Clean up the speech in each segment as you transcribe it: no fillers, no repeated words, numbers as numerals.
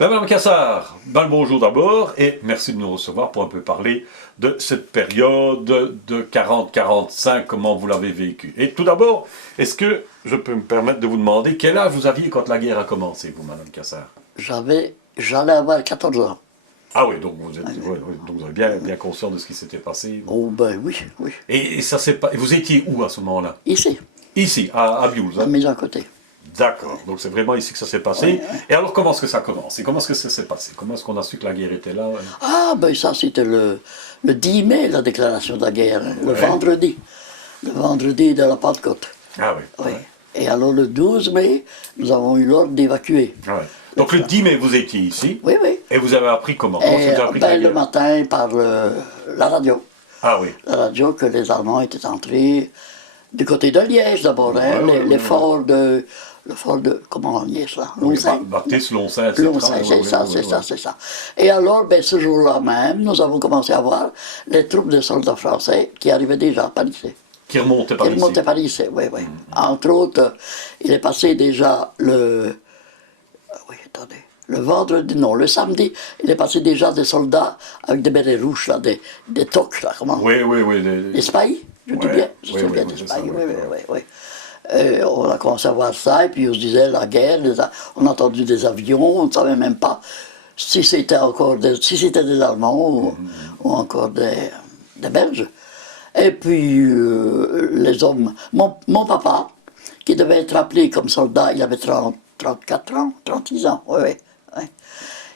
Ben, Madame Cassard, ben, le bonjour d'abord et merci de nous recevoir pour un peu parler de cette période de 40-45, comment vous l'avez vécu. Et tout d'abord, est-ce que je peux me permettre de vous demander quel âge vous aviez quand la guerre a commencé, vous, Madame Cassard? J'allais avoir 14 ans. Ah oui, donc vous êtes, donc vous êtes bien conscient de ce qui s'était passé. Oh ben oui, oui. Et ça c'est pas. Vous étiez où à ce moment-là? Ici, Ici, à Biouls. à Hein? mes à côté. D'accord, donc c'est vraiment ici que ça s'est passé. Ouais. Et alors comment est-ce que ça commence? Et comment est-ce que ça s'est passé? Comment est-ce qu'on a su que la guerre était là? Ah ben ça c'était le 10 mai, la déclaration de la guerre, le vendredi. Le vendredi de la Pentecôte. Ah oui. Oui. Et alors le 12 mai, nous avons eu l'ordre d'évacuer. Ouais. Donc le 10 mai, vous étiez ici. Oui, oui. Et vous avez appris comment? Comment Et vous avez appris que la le guerre? matin par la radio. Ah oui. La radio que les Allemands étaient entrés du côté de Liège d'abord, hein, le fort de, comment on dit ça? Lonsaint. Baptiste, Lonsaint, etc. Lonsaint, c'est ça. Et alors, ben, ce jour-là même, nous avons commencé à voir les troupes de soldats français qui arrivaient déjà par ici. Qui remontait par Qui ici. remontaient par ici, oui, oui. Entre autres, il est passé déjà oui, attendez. Le vendredi, non, le samedi, il est passé déjà des soldats avec des bérets rouges, là, des toques, là, comment? Oui. Des spahis, je dis bien, je dis bien des spahis, oui. On a commencé à voir ça, et puis on se disait la guerre, on a entendu des avions, on ne savait même pas si c'était des Allemands ou encore des Belges. Et puis les hommes, mon papa, qui devait être appelé comme soldat, il avait 34 ans, 36 ans, oui.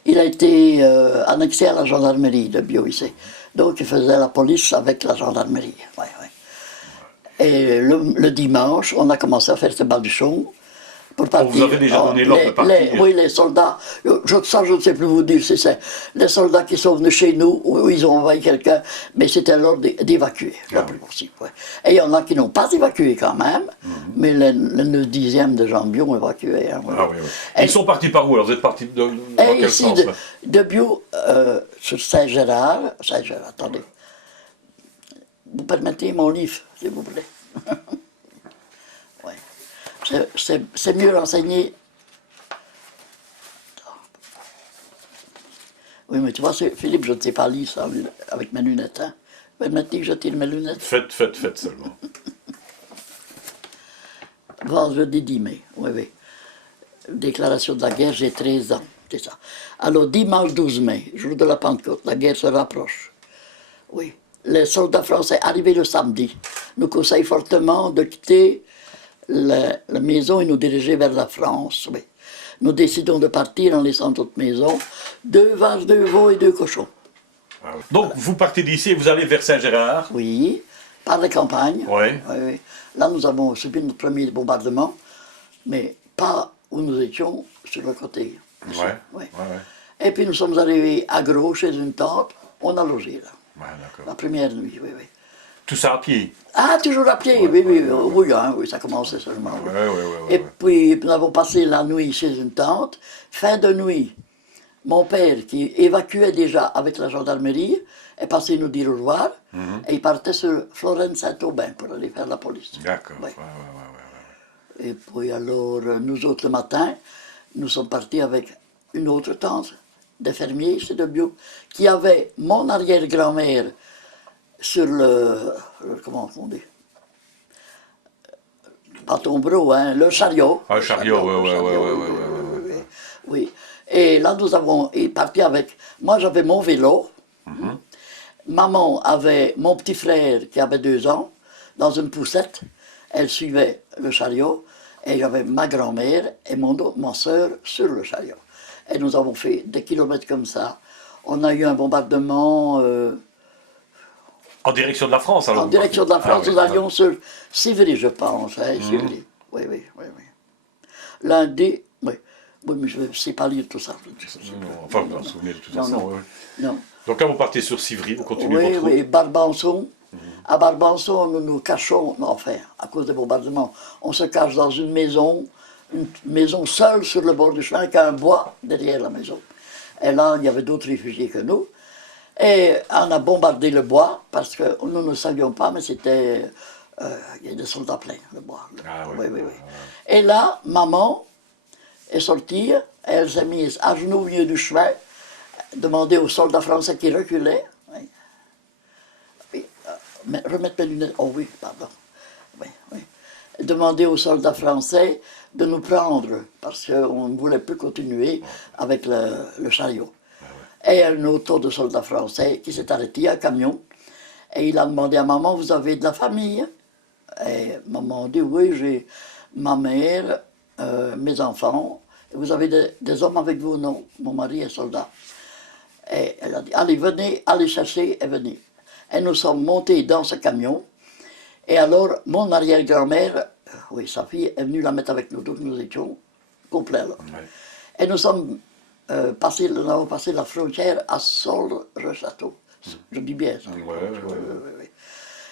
Il a été annexé à la gendarmerie de Bio-Ici. Donc il faisait la police avec la gendarmerie. Oui. Et le dimanche, on a commencé à faire ce baluchon pour partir. Vous avez déjà donné l'ordre de partir? Oui, les soldats, je ne sais plus vous dire si c'est les soldats qui sont venus chez nous, où ils ont envoyé quelqu'un, mais c'était l'ordre d'évacuer, le plus possible. Ouais. Et il y en a qui n'ont pas évacué quand même, mais le 10e de janvier ont évacué. Hein, Ah oui. Et ils sont partis par où? Alors vous êtes partis dans quel ici, sens? de Bio, sur Saint-Gérard, attendez. Vous permettez mon livre, s'il vous plaît. Ouais. C'est mieux renseigné. Oui, mais tu vois, Philippe, je ne sais pas lire ça avec mes lunettes. Hein. Vous permettez que je tire mes lunettes? Faites seulement. Vendredi 10 mai, oui. Déclaration de la guerre, j'ai 13 ans, c'est ça. Alors, dimanche 12 mai, jour de la Pentecôte, la guerre se rapproche. Oui. Les soldats français arrivés le samedi nous conseillent fortement de quitter la maison et nous diriger vers la France. Oui. Nous décidons de partir en laissant notre maison, 2 vaches, 2 veaux et 2 cochons. Ah oui. Donc vous partez d'ici et vous allez vers Saint-Gérard? Oui, par la campagne. Oui. Là, nous avons subi notre premier bombardement, mais pas où nous étions, sur le côté. Ouais. Et puis nous sommes arrivés à Gros, chez une tante, on a logé là. Ouais, d'accord. La première nuit, oui. Tout ça à pied? Ah, toujours à pied, oui, ça commençait seulement. Oui. Et puis, nous avons passé la nuit chez une tante. Fin de nuit, mon père, qui évacuait déjà avec la gendarmerie, est passé nous dire au revoir, et il partait sur Florence-Saint-Aubin pour aller faire la police. D'accord, ouais. Et puis alors, nous autres, le matin, nous sommes partis avec une autre tante, des fermiers, c'est de Bio, qui avait mon arrière-grand-mère sur comment on dit? Pas tombereau, hein, le chariot. Ah, le chariot, oui. Et là, nous avons parti avec... Moi, j'avais mon vélo. Maman avait mon petit frère qui avait 2 ans, dans une poussette. Elle suivait le chariot. Et j'avais ma grand-mère et ma soeur sur le chariot. Et nous avons fait des kilomètres comme ça. On a eu un bombardement... en direction de la France, alors? En direction de la France, nous allions sur Sivry, je pense. Hein, Sivry. Oui. Lundi, oui, mais je ne sais pas lire tout ça. Enfin, vous vous en souvenez de toute façon. Non. Donc là, vous partez sur Sivry, vous continuez votre route? Oui, Barbançon. À Barbançon, nous nous cachons, enfin, à cause des bombardements, on se cache dans une maison seule sur le bord du chemin, avec un bois derrière la maison. Et là, il y avait d'autres réfugiés que nous. Et on a bombardé le bois, parce que nous ne savions pas, mais c'était... il y a des soldats pleins, le bois. Oui. Et là, maman est sortie, elle s'est mise à genoux au milieu du chemin, demandé aux soldats français qui reculaient. Oui. Oui, remettre mes lunettes. Oh oui, pardon. Oui, oui. Demander aux soldats français de nous prendre, parce qu'on ne voulait plus continuer avec le chariot. Et un auto de soldats français qui s'est arrêté, un camion, et il a demandé à maman, vous avez de la famille? Et maman dit, oui, j'ai ma mère, mes enfants. Et vous avez des hommes avec vous? Non, mon mari est soldat. Et elle a dit, allez, venez, allez chercher et venez. Et nous sommes montés dans ce camion. Et alors, mon arrière-grand-mère, oui, sa fille, est venue la mettre avec nous, donc nous étions complets là. Ouais. Et nous sommes nous avons passé la frontière à Solre-Château. Je dis bien ça. Ouais.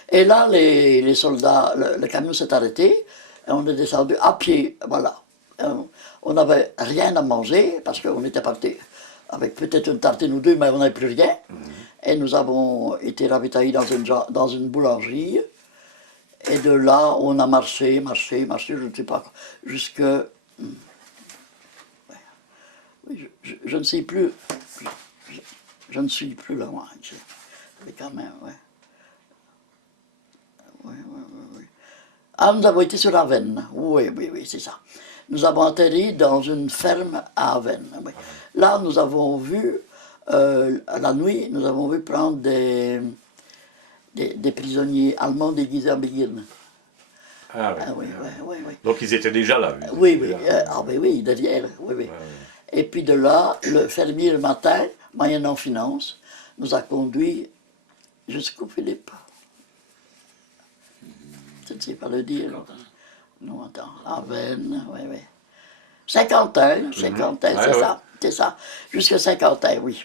Et là, les soldats, le camion s'est arrêté, et on est descendu à pied, voilà. On n'avait rien à manger, parce qu'on était parti avec peut-être une tartine ou deux, mais on n'avait plus rien. Et nous avons été ravitaillés dans une boulangerie. Et de là, on a marché, je ne sais pas, jusque... Je ne sais plus, je ne suis plus loin, mais quand même, ouais. Oui. Ah, nous avons été sur Avesnes, oui, c'est ça. Nous avons atterri dans une ferme à Avesnes. Oui. Là, nous avons vu, la nuit, nous avons vu prendre des prisonniers allemands déguisés en béguines. Ah oui. Donc ils étaient déjà là. Oui, derrière, oui. Et puis de là, le fermier le matin, moyennant finance, nous a conduits jusqu'au Philippe. Je ne sais pas le dire. Non, attends, Avesnes, oui. Saint-Quentin, c'est ça. Jusqu'à Saint-Quentin, oui.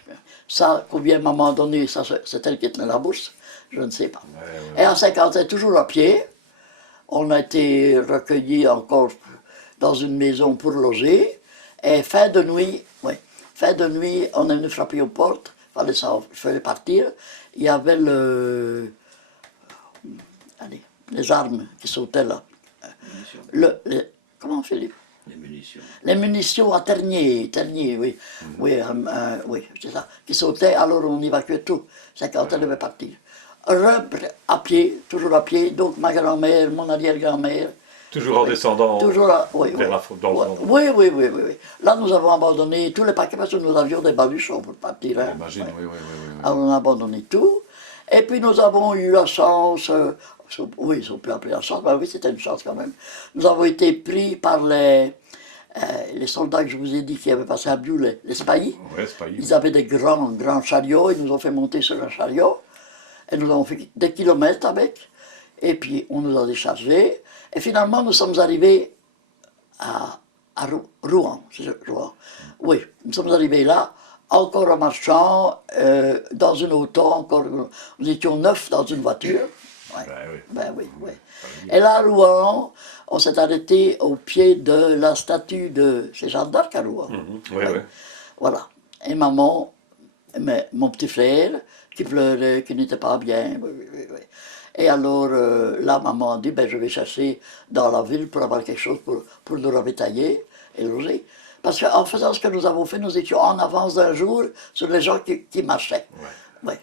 Ça, combien maman a donné, ça, c'est elle qui tenait la bourse, je ne sais pas. Et à Saint-Quentin, toujours à pied, on a été recueillis encore dans une maison pour loger. Et fin de nuit, on est venu frapper aux portes, il fallait partir. Il y avait les armes qui sautaient là. Comment Philippe? Les munitions à Ternier, oui. Oui, c'est ça. Qui sautaient, alors on évacuait tout. Saint-Quentin devait partir. À pied, toujours à pied, donc ma grand-mère, mon arrière-grand-mère. Toujours en descendant vers la faute dans le fond. Oui. Là, nous avons abandonné tous les paquets parce que nous avions des baluchons pour partir. Hein. J'imagine, oui. Alors, on a abandonné tout. Et puis, nous avons eu la chance, oui, ils ont pu appeler la chance, mais oui, c'était une chance quand même. Nous avons été pris par les soldats que je vous ai dit qui avaient passé à Biou, les Spahis. Ils avaient des grands chariots, ils nous ont fait monter sur un chariot. Et nous avons fait des kilomètres avec. Et puis, on nous a déchargés. Et finalement, nous sommes arrivés à Rouen. Oui, nous sommes arrivés là, encore en marchant, dans une auto, encore. Nous étions 9 dans une voiture. Oui. Et là, à Rouen, on s'est arrêté au pied de la statue de Jeanne d'Arc à Rouen. Voilà. Et maman, mon petit frère, qui pleurait, qui n'était pas bien. Oui. Et alors, là, maman a dit, je vais chercher dans la ville pour avoir quelque chose pour nous ravitailler et loger. Parce qu'en faisant ce que nous avons fait, nous étions en avance d'un jour sur les gens qui marchaient. Oui.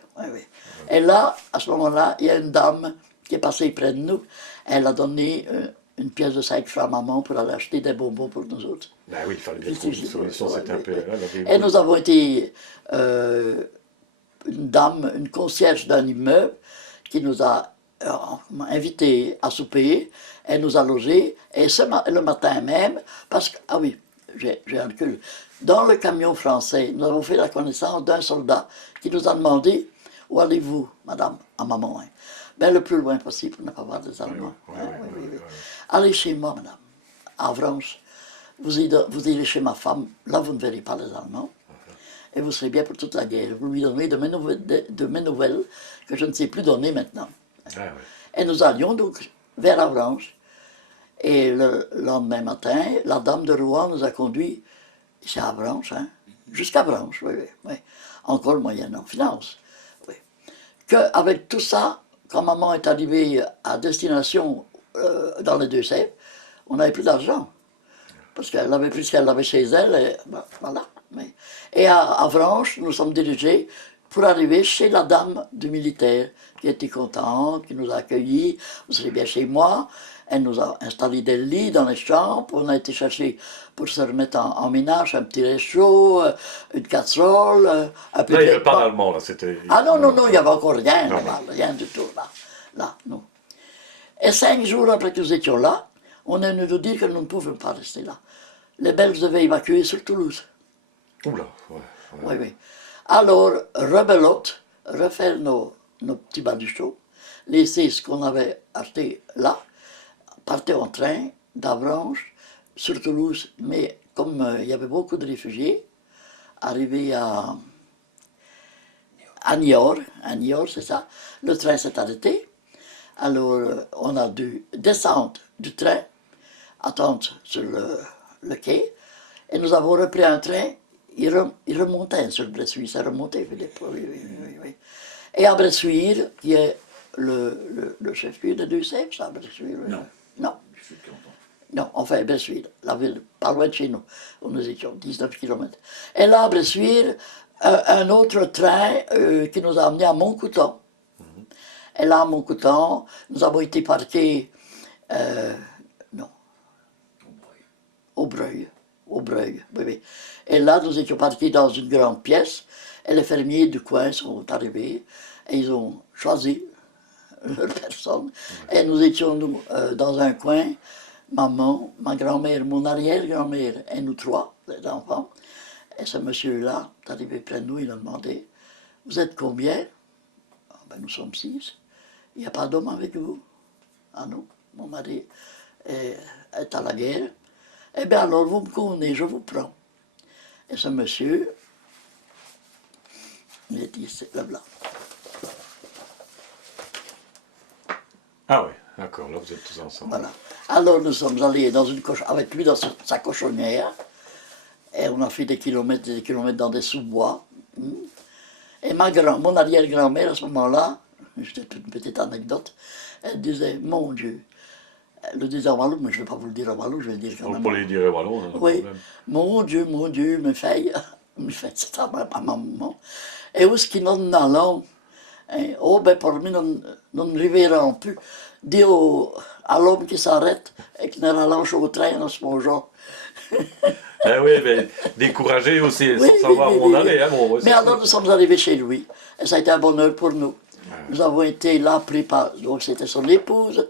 Et là, à ce moment-là, il y a une dame qui est passée près de nous. Elle a donné une pièce de 5 francs à maman pour aller acheter des bonbons pour nous autres. Oui, il fallait bien trouver une solution, c'était un peu... Et nous avons été... une dame, une concierge d'un immeuble, qui nous a invités à souper, elle nous a logés, et le matin même, parce que, j'ai un recul, dans le camion français, nous avons fait la connaissance d'un soldat qui nous a demandé, où allez-vous, madame, à maman, le plus loin possible pour ne pas voir des Allemands. Oui. Allez chez moi, madame, à Avranches, vous irez chez ma femme, là vous ne verrez pas les Allemands, et vous serez bien pour toute la guerre. Vous lui donnez de mes nouvelles que je ne sais plus donner maintenant. Et nous allions donc vers Avranches. Et le lendemain matin, la dame de Rouen nous a conduits ici à Avranches, jusqu'à Avranches, oui. Encore moyennant finance. Oui. Qu'avec tout ça, quand maman est arrivée à destination dans les Deux-Sèvres, on n'avait plus d'argent. parce qu'elle avait pris ce qu'elle avait chez elle, et voilà. Et à Vranches, nous sommes dirigés pour arriver chez la dame du militaire, qui était contente, qui nous a accueillis. Vous serez bien chez moi. Elle nous a installé des lits dans les chambres. On a été chercher pour se remettre en ménage un petit réchaud, une casserole, un peu Là, il de n'y avait pas vêtements. d'allemand, là, c'était... Ah non, non, non, il n'y avait encore rien, Non, là, rien du tout, là, non. Et 5 jours après que nous étions là, on est venu nous dire que nous ne pouvions pas rester là. Les Belges devaient évacuer sur Toulouse. Oula, ouais. Oui, oui. Alors, rebelote, refaire nos petits baluchots, laisser ce qu'on avait acheté là, partir en train d'Avranches sur Toulouse, mais comme il y avait beaucoup de réfugiés, arriver à Niort, c'est ça, le train s'est arrêté. Alors, on a dû descendre du train, attendre sur le quai, et nous avons repris un train. Il remontait sur Bressuire, ça remontait, Philippe, oui. Et à Bressuire, qui est le chef-lieu de Deux-Sèvres, ça, Bressuire. Non. Non. Je suis content. Non, enfin, Bressuire, la ville, pas loin de chez nous, où nous étions, 19 km. Et là, à Bressuire, un autre train qui nous a amenés à Montcouton. Et là, à Montcouton, nous avons été parqués, au Breuil, oui, oui. Et là, nous étions partis dans une grande pièce, et les fermiers du coin sont arrivés, et ils ont choisi leur personne. Et nous étions dans un coin, maman, ma grand-mère, mon arrière-grand-mère, et nous trois, les enfants. Et ce monsieur-là est arrivé près de nous, il a demandé, « Vous êtes combien ?» Ah, ben, nous sommes 6. « Il n'y a pas d'homme avec vous ?» Ah non, mon mari est à la guerre. « Eh bien alors, vous me connaissez, je vous prends. » Et ce monsieur, il est ici, le blanc. Ah oui, d'accord, là vous êtes tous ensemble. Voilà. Alors nous sommes allés avec lui dans sa cochonnière, et on a fait des kilomètres dans des sous-bois. Et mon arrière-grand-mère, à ce moment-là, c'était une petite anecdote, elle disait, mon Dieu, elle le disait en wallon, mais je ne vais pas vous le dire en wallon, je vais le dire quand On même. peut les dire wallon, hein, Oui, mon Dieu, mes filles, c'est à ma maman. Et où est-ce qu'ils n'ont allons? Oh, ben pour nous, nous ne reverrons plus. Dis à l'homme qui s'arrête et qui ne relâche au train en ce moment. Eh oui, mais découragé aussi, Oui, sans savoir oui, où on oui, allait. oui. Hein, bon, Mais alors nous sommes arrivés chez lui, et ça a été un bonheur pour nous. Nous avons été là pris par, donc c'était son épouse,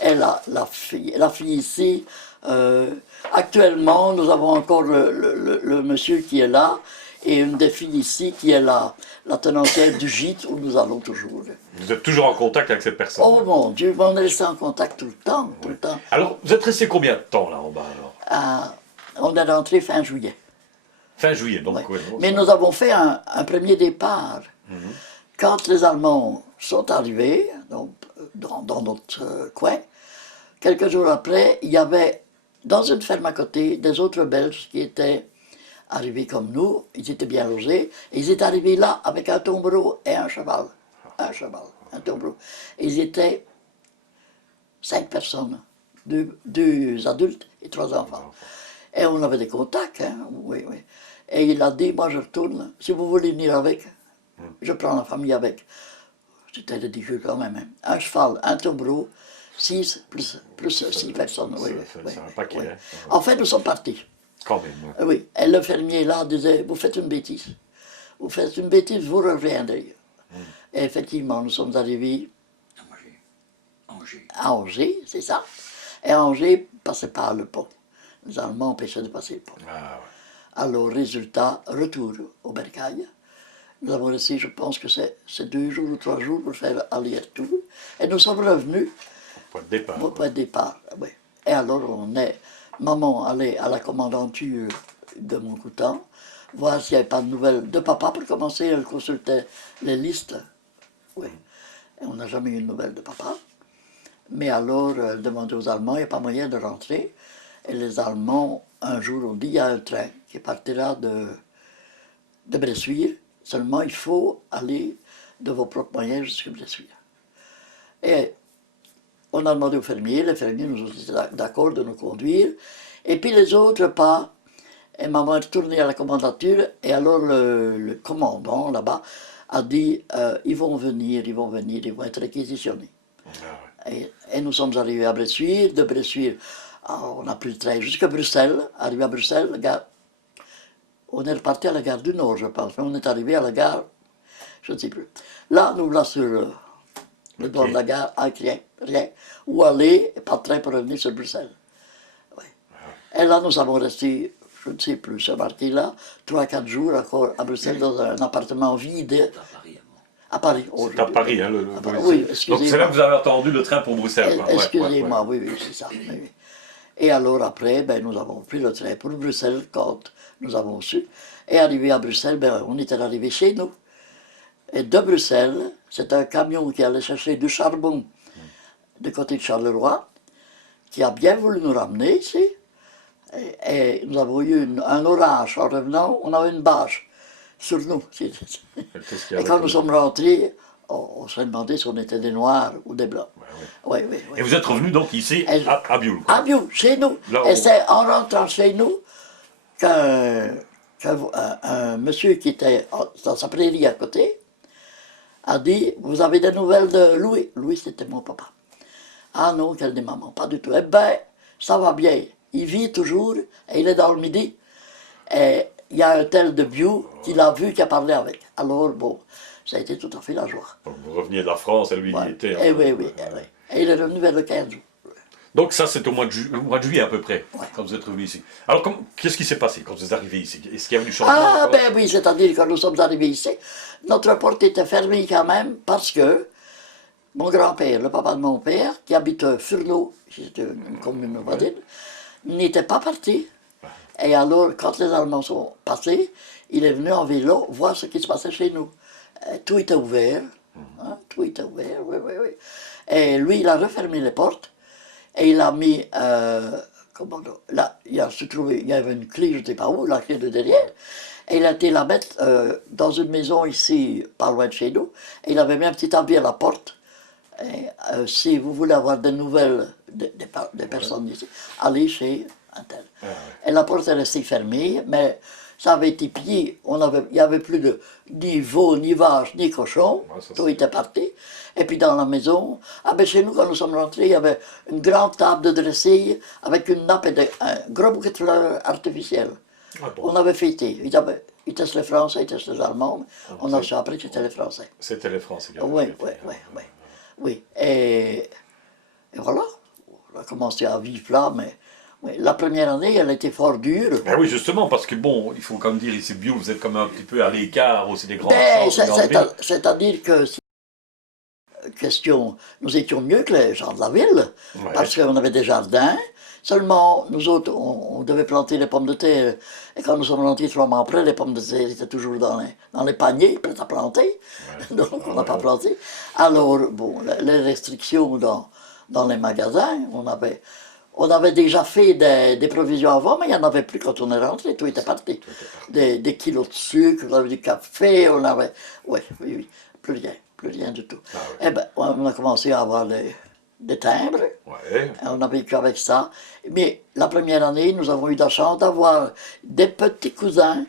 et la fille ici. Actuellement, nous avons encore le monsieur qui est là, et une des filles ici qui est la tenancière du gîte où nous allons toujours. Vous êtes toujours en contact avec cette personne. Oh mon Dieu, on est resté en contact tout le temps, tout le temps. Alors, vous êtes resté combien de temps là en bas alors? On est rentré fin juillet. Fin juillet, donc. Ouais. Ouais, Mais nous avons fait un premier départ. Quand les Allemands sont arrivés donc, dans notre coin, quelques jours après, il y avait dans une ferme à côté des autres Belges qui étaient arrivés comme nous, ils étaient bien logés, et ils étaient arrivés là avec un tombereau et un cheval. Un tombereau. Et ils étaient 5 personnes, deux adultes et 3 enfants. Et on avait des contacts, hein, oui. Et il a dit, moi je retourne, si vous voulez venir avec, je prends la famille avec. C'était ridicule quand même. Hein. Un cheval, un tombereau, 6 plus 6 personnes. C'est un paquet. Oui. Hein. En fait, nous sommes partis. Quand même. Ouais. Oui. Et le fermier là disait, vous faites une bêtise. Vous faites une bêtise, vous reviendrez. Et effectivement, nous sommes arrivés à Angers, c'est ça. Et Angers ne passait pas le pont. Les Allemands empêchaient de passer le pont. Ah, ouais. Alors, résultat, retour au Bercail. Nous avons resté, je pense que c'est 2 jours ou 3 jours pour faire aller-retour. Et nous sommes revenus Au point de départ. au point de départ. Oui. Et alors, maman allait à la commandanture de Montcouton, voir s'il n'y avait pas de nouvelles de papa. Pour commencer, elle consultait les listes. Oui. Et on n'a jamais eu de nouvelles de papa. Mais alors, elle demandait aux Allemands, il n'y a pas moyen de rentrer. Et les Allemands, un jour, ont dit, il y a un train qui partira de Bressuire. Seulement, il faut aller de vos propres moyens jusqu'à Bressuire. Et on a demandé aux fermiers, les fermiers nous ont dit d'accord de nous conduire. Et puis les autres pas. Et maman est retournée à la commandature, et alors le commandant là-bas a dit ils vont venir, ils vont être réquisitionnés. Ah Et nous sommes arrivés à Bressuire, de Bressuire, on a pris le train jusqu'à Bruxelles, arrivé à Bruxelles, on est reparti à la gare du Nord, je pense, mais on est arrivé à la gare, je ne sais plus. Là, nous voilà sur le bord de la gare, avec rien, où aller, et pas de train pour revenir sur Bruxelles. Ouais. Et là, nous avons resté, je ne sais plus, c'est marqué là, 3-4 jours encore à Bruxelles, dans un appartement vide. À Paris. Oh, c'est à Paris, hein, oui, donc c'est là que vous avez attendu le train pour Bruxelles. Excusez-moi, oui, c'est ça. Oui. Et alors après, ben, nous avons pris le train pour Bruxelles quand nous avons su. Et arrivé à Bruxelles, ben, on était arrivé chez nous. Et de Bruxelles, c'est un camion qui allait chercher du charbon du côté de Charleroi, qui a bien voulu nous ramener ici. Et nous avons eu un orage en revenant, on avait une bâche sur nous. Et quand nous sommes rentrés, on s'est demandé si on était des Noirs ou des Blancs. Oui. Et vous êtes revenu donc ici, à Bioul. À Bioul, chez nous. Et c'est en rentrant chez nous qu'un monsieur qui était dans sa prairie à côté a dit « Vous avez des nouvelles de Louis ?» Louis, c'était mon papa. « Ah non, qu'elle dit maman, pas du tout. » Eh bien, ça va bien. Il vit toujours, et il est dans le Midi. Et il y a un tel de Bioul qui l'a vu, qui a parlé avec. Alors, bon, ça a été tout à fait la joie. Donc vous reveniez de la France, et lui, il était... Oui. Et il est revenu vers le 15 août. Donc ça, c'est au mois de juillet à peu près, quand vous êtes revenu ici. Alors, qu'est-ce qui s'est passé quand vous êtes arrivé ici? Est-ce qu'il y a eu du changement? Ah, ben oui, c'est-à-dire quand nous sommes arrivés ici, notre porte était fermée quand même, parce que mon grand-père, le papa de mon père, qui habite Furneaux, c'était une commune voisine, n'était pas parti. Et alors, quand les Allemands sont passés, il est venu en vélo voir ce qui se passait chez nous. Tout était ouvert, tout était ouvert, oui. Et lui, il a refermé les portes, et il a mis, là, il y avait une clé, je ne sais pas où, la clé de derrière, et il a été la mettre dans une maison ici, pas loin de chez nous, et il avait mis un petit avis à la porte. Et, si vous voulez avoir des nouvelles des personnes ici, allez chez un tel. Et la porte est restée fermée, mais ça avait été pillé. Il n'y avait plus ni veau, ni vache, ni cochon. Tout était parti. Et puis dans la maison, chez nous, quand nous sommes rentrés, il y avait une grande table de dressing avec une nappe et un gros bouquet de fleurs artificielles. On avait fêté. Ils testent les Français, ils testent les Allemands. On a su après que c'était les Français. C'était les Français. Oui. Et voilà. On a commencé à vivre là, mais la première année, elle était fort dure. Ben oui, justement, parce que bon, il faut comme dire, ici, Bioul, vous êtes comme un petit peu à l'écart aussi des grands centres. C'est-à-dire que, question, nous étions mieux que les gens de la ville, parce qu'on avait des jardins. Seulement, nous autres, on devait planter les pommes de terre. Et quand nous sommes rentrés 3 mois après, les pommes de terre étaient toujours dans les paniers, prêtes à planter. Donc, on n'a pas planté. Alors, bon, les restrictions dans les magasins, on avait déjà fait des provisions avant, mais il n'y en avait plus quand on est rentré, tout était parti. Des kilos de sucre, on avait du café, on avait... Oui, plus rien du tout. Eh bien, on a commencé à avoir des timbres, on a vécu avec ça. Mais la première année, nous avons eu la chance d'avoir des petits cousins,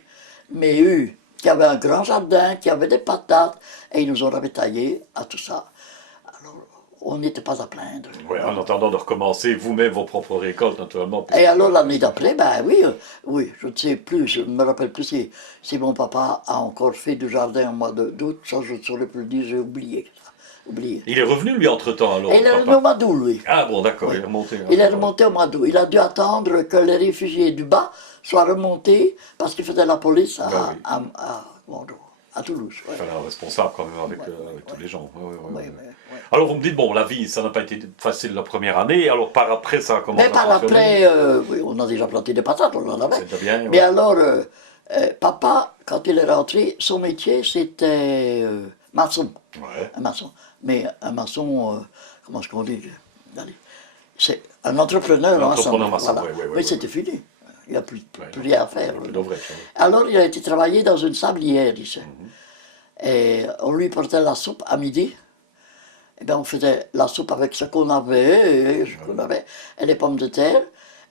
mais qui avaient un grand jardin, qui avaient des patates, et ils nous ont ravitaillés à tout ça. On n'était pas à plaindre. Oui, en attendant de recommencer vous-même vos propres récoltes, naturellement. Et alors l'année d'après, oui, je ne sais plus, je ne me rappelle plus si mon papa a encore fait du jardin au mois d'août, ça je ne saurais plus le dire, j'ai oublié. Il est revenu, lui, entre-temps, alors? Il est revenu au mois d'août, lui. Ah bon, d'accord, il est remonté. Il est remonté au mois d'août. Il a dû attendre que les réfugiés du bas soient remontés, parce qu'il faisait la police à Toulouse. Il fallait un responsable quand même avec tous les gens. Alors vous me dites, bon, la vie, ça n'a pas été facile la première année, alors par après ça a commencé à fonctionner. Oui, on a déjà planté des patates, on en avait. C'était bien, mais alors, papa, quand il est rentré, son métier c'était maçon. Un maçon. Mais un maçon, comment est-ce qu'on dit? C'est un entrepreneur. Un entrepreneur maçon, oui, c'était fini. Il n'y a plus rien à faire. Alors, il a été travailler dans une sablière, ici. Et on lui portait la soupe à midi. Et bien, on faisait la soupe avec ce qu'on avait, et les pommes de terre.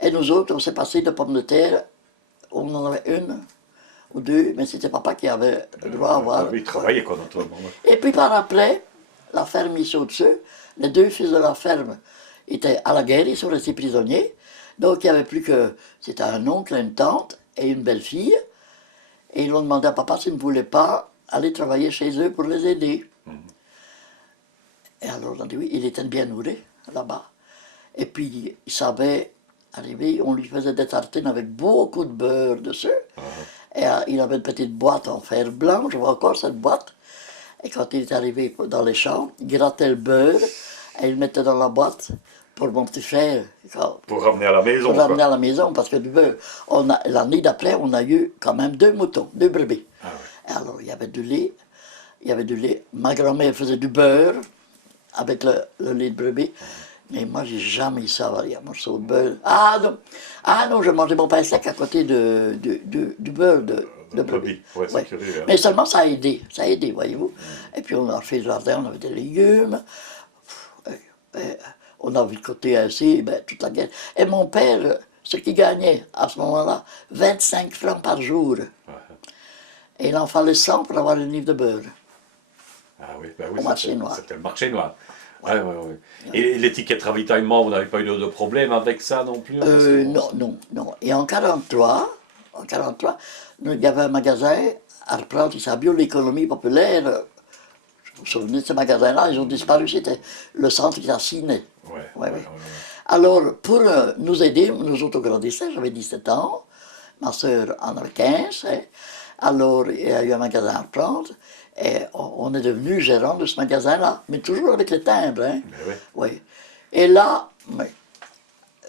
Et nous autres, on s'est passé de pommes de terre, on en avait une ou deux, mais c'était papa qui avait le droit à avoir. Oui, il travaillait quoi, naturellement. Ouais. Et puis par après, la ferme ici au-dessus, les deux fils de la ferme étaient à la guerre, ils sont restés prisonniers. Donc il n'y avait plus que, c'était un oncle, une tante et une belle-fille. Et ils ont demandé à papa s'il ne voulait pas aller travailler chez eux pour les aider. Et alors on a dit oui, il était bien nourri là-bas. Et puis il savait arriver, on lui faisait des tartines avec beaucoup de beurre dessus. Et il avait une petite boîte en fer blanc, je vois encore cette boîte. Et quand il est arrivé dans les champs, il grattait le beurre et il le mettait dans la boîte pour mon petit frère. Pour ramener à la maison. Pour ramener à la maison, parce que du beurre. L'année d'après, on a eu quand même 2 moutons, 2 brebis. Ah ouais. Alors, il y avait du lait. Il y avait du lait. Ma grand-mère faisait du beurre avec le lait de brebis. Mais moi, j'ai jamais eu ça, un morceau de beurre. Ah non, je mangeais mon pain sec à côté du beurre de brebis. Ouais, c'est curieux. Hein. Mais seulement, ça a aidé, voyez-vous. Et puis, on a fait le jardin, on avait des légumes. On a vu de côté ainsi, toute la guerre. Et mon père, ce qu'il gagnait à ce moment-là, 25 francs par jour. Et il en fallait 100 pour avoir une livre de beurre. Ah oui, oui au marché noir. C'était le marché noir. Ouais. Et l'étiquette ravitaillement, vous n'avez pas eu de problème avec ça non plus? Non. Et en 43, il y avait un magasin à reprendre, c'est la Bio-l'économie populaire. Vous vous souvenez de ce magasin-là, ils ont disparu, c'était le centre qui a signé. Ouais. Alors, pour nous aider, nous autres grandissaient, j'avais 17 ans, ma soeur en avait 15, hein. Alors il y a eu un magasin à reprendre, et on est devenu gérant de ce magasin-là, mais toujours avec les timbres. Hein. Oui. Et là,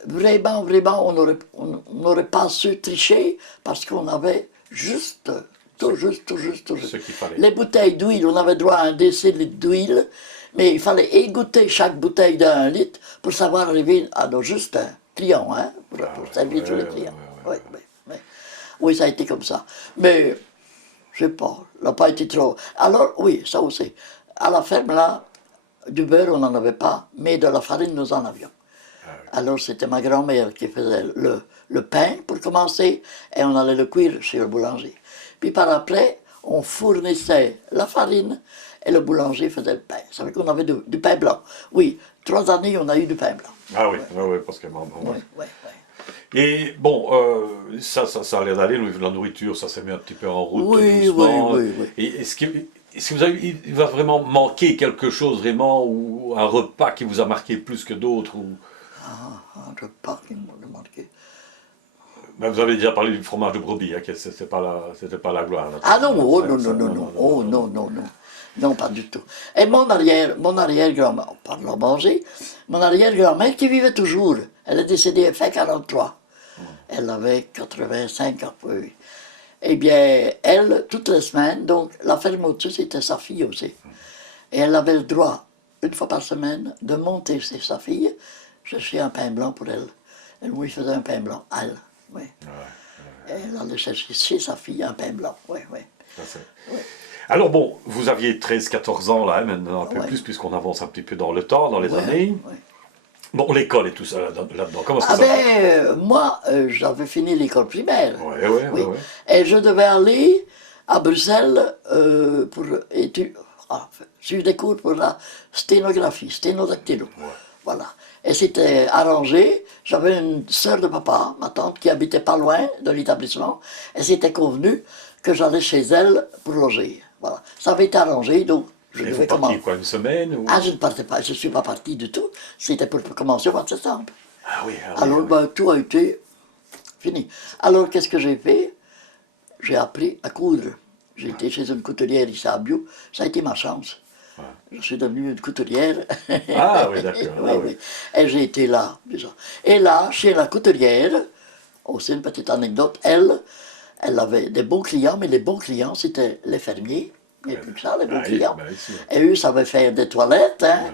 vraiment, on n'aurait pas su tricher, parce qu'on avait juste. Tout juste. Ce qu'il fallait. Les bouteilles d'huile, on avait droit à un décilitre d'huile, mais il fallait égoutter chaque bouteille d'1 litre pour savoir arriver à nos justes clients, hein, pour servir tous les clients. Oui, ça a été comme ça. Mais, je ne sais pas, ça n'a pas été trop. Alors, oui, ça aussi. À la ferme, là, du beurre, on n'en avait pas, mais de la farine, nous en avions. Alors, c'était ma grand-mère qui faisait le pain, pour commencer, et on allait le cuire chez le boulanger. Puis par après, on fournissait la farine et le boulanger faisait le pain. Ça veut dire qu'on avait du pain blanc. Oui, 3 années, on a eu du pain blanc. Ah oui, parce que... Oui. Et bon, ça a l'air d'aller, la nourriture, ça s'est mis un petit peu en route doucement. Oui. Et est-ce que vous avez, il va vraiment manquer quelque chose, vraiment, ou un repas qui vous a marqué plus que d'autres ou... Un repas qui m'a marqué. Ben, vous avez déjà parlé du fromage de brebis, hein, que c'était pas la gloire. Là, ah non, non. Non, pas du tout. Et mon arrière-grand-mère, parlons manger, mon arrière-grand-mère qui vivait toujours, elle est décédée fin 43. Elle avait 85 ans, oui. Eh bien, elle, toutes les semaines, donc la ferme au-dessus, c'était sa fille aussi. Et elle avait le droit, 1 fois par semaine, de monter chez sa fille, chercher un pain blanc pour elle. Elle lui faisait un pain blanc, elle, oui. Elle allait chercher chez sa fille un pain blanc, oui. Alors bon, vous aviez 13-14 ans là, maintenant un peu plus, puisqu'on avance un petit peu dans le temps, dans les années. Bon, l'école et tout ça là-dedans, comment ça se passe? Moi, j'avais fini l'école primaire. Oui. Et je devais aller à Bruxelles pour étudier. J'ai eu des cours pour la sténographie, sténodactylo. Voilà. Et c'était arrangé. J'avais une sœur de papa, ma tante, qui habitait pas loin de l'établissement. Et c'était convenu que j'allais chez elle pour loger. Voilà. Ça avait été arrangé, donc je devais commencer. Quoi, une semaine ou... Ah, je ne partais pas, je ne suis pas parti du tout. C'était pour commencer au mois de septembre. Alors, tout a été fini. Alors, qu'est-ce que j'ai fait? J'ai appris à coudre. J'ai été chez une couturière ici à Bio. Ça a été ma chance. Je suis devenue une couturière. Ah oui, d'accord. Oui. Et j'ai été là, déjà. Et là, chez la couturière, aussi une petite anecdote, elle avait des bons clients, mais les bons clients, c'était les fermiers. Il n'y a plus que ça, les bons clients. Et eux savaient faire des toilettes. Hein.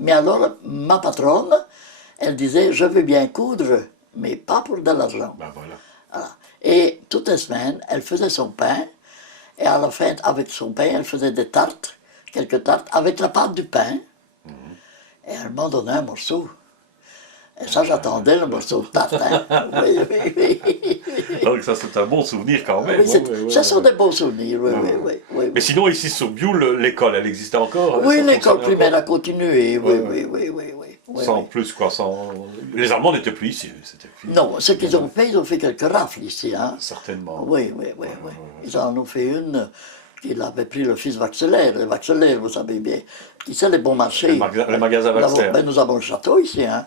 Mais alors, ma patronne, elle disait, je veux bien coudre, mais pas pour de l'argent. Voilà. Et toutes les semaines, elle faisait son pain. Et à la fin, avec son pain, elle faisait des tartes, quelques tartes, avec la pâte du pain. Et elle m'en donnait un morceau. Et ça, j'attendais le morceau de tatin. Oui, oui, oui. Donc ça, c'est un bon souvenir quand même. Oui, ce sont des bons souvenirs, oui, oui, oui, oui. Mais sinon, ici sur Bioul, l'école, elle existait encore? Oui, Ça l'école fonctionnait primaire encore a continué, oui, Ouais, oui, ouais. oui, oui, oui. Oui, Sans oui. plus, quoi. Sans... Les Allemands n'étaient plus ici. C'était fini. Non, ce qu'ils ont fait, ils ont fait quelques rafles ici, hein. Certainement. Oui, oui, oui, oui. Ils en ont fait une qu'il avait pris le fils Vaxelaire. Le Vaxelaire, vous savez bien, qui sait les bons marchés. Le magasin Vaxelaire. Ben, nous avons le château ici, hein,